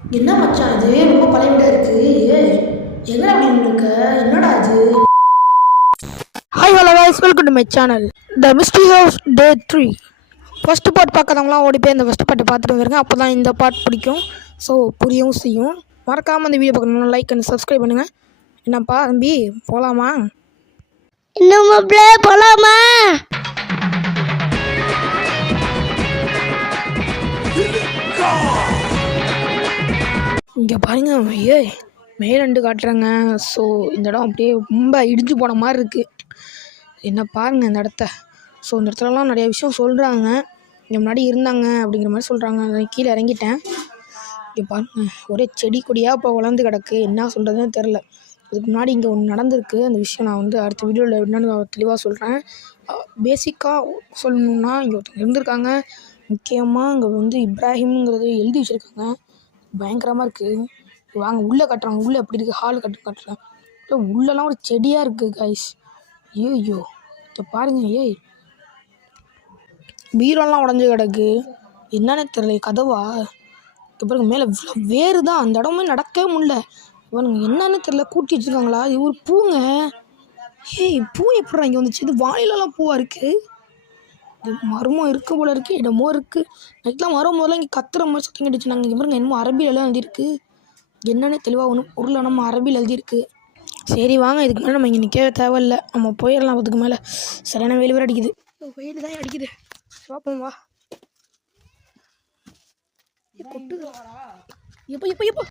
என்ன மச்சான் இது ரொம்ப பழைய வீடா இருக்கு. ஏய் எங்க அப்படின்னு இருக்க? என்னடா இது? Hi hello guys, welcome to my channel the mystery of day 3. First part பார்க்காதவங்களாம் ஓடி போய் அந்த ஃபஸ்ட்டு பார்ட்டை பார்த்துட்டு வந்துருங்க. அப்போ தான் இந்த பார்ட் பிடிக்கும். ஸோ புரியவும் செய்யும். மறக்காமல் அந்த வீடியோ பார்க்கணும்னா லைக் அண்ட் சப்ஸ்கிரைப் பண்ணுங்கள். என்னப்பா தம்பி போகலாமா? இன்னும் போலாமா? இங்கே பாருங்க, ஏய் மேலண்டு காட்டுறாங்க. ஸோ இந்த இடம் அப்படியே ரொம்ப இடிஞ்சு போன மாதிரி இருக்குது. என்ன பாருங்கள் இந்த இடத்த. ஸோ இந்த இடத்துலலாம் நிறைய விஷயம் சொல்கிறாங்க. இங்கே முன்னாடி இருந்தாங்க அப்படிங்கிற மாதிரி சொல்கிறாங்க. நான் கீழே இறங்கிட்டேன். இங்கே பாருங்கள், ஒரே செடி கொடியாக இப்போ வளர்ந்து கிடக்கு. என்ன சொல்கிறதுன்னு தெரில. அதுக்கு முன்னாடி இங்கே ஒன்று நடந்திருக்கு. அந்த விஷயம் நான் வந்து அடுத்த வீடியோவில் என்னென்னு தெளிவாக சொல்கிறேன். பேசிக்காக சொல்லணுன்னா இங்கே ஒருத்தவங்க இருந்திருக்காங்க. முக்கியமாக இங்கே வந்து இப்ராஹிம்ங்கிறது எழுதி வச்சுருக்காங்க. பயங்கரமாக இருக்குது. வாங்க உள்ளே கட்டுறாங்க. உள்ளே எப்படி இருக்குது ஹால் கட்டுறேன். உள்ளெல்லாம் ஒரு செடியாக இருக்குது கைஸ். ஐயோ இதை பாருங்க. ஏய் பீரோலாம் உடஞ்சி கிடக்கு. என்னன்னு தெரியல. கதவா இப்போ பாருங்க, மேலே வேறு தான். அந்த இடமே நடக்கவே முடியல. பாருங்க என்னன்னு தெரியல. கூட்டி வச்சுருக்காங்களா? இது ஒரு பூங்க. ஏய் பூ எப்படா இங்கே வந்துச்சு? இது வானிலலாம் பூவாக இருக்குது. இது மரமும் இருக்குது போல இருக்குது. இடமோ இருக்குது. நைட்லாம் வரும் போதெல்லாம் இங்கே கத்துற மாதிரி சத்தம் கேட்டுச்சு. நாங்கள் இங்கே பாருங்க என்னமோ அரபிலெல்லாம் எழுதியிருக்கு. என்னென்னு தெளிவாக ஒன்றும் பொருள் நம்ம அரபியில் எழுதியிருக்கு. சரி வாங்க, இதுக்கு மேலே நம்ம இங்கே நிற்கவே தேவையில்லை. நம்ம போயிடலாம். அதுக்கு மேலே சரியான வெயில் வேறு அடிக்குது. வெயில் தான் அடிக்குது. பார்ப்போம் வா. எப்போ எப்போ எப்போ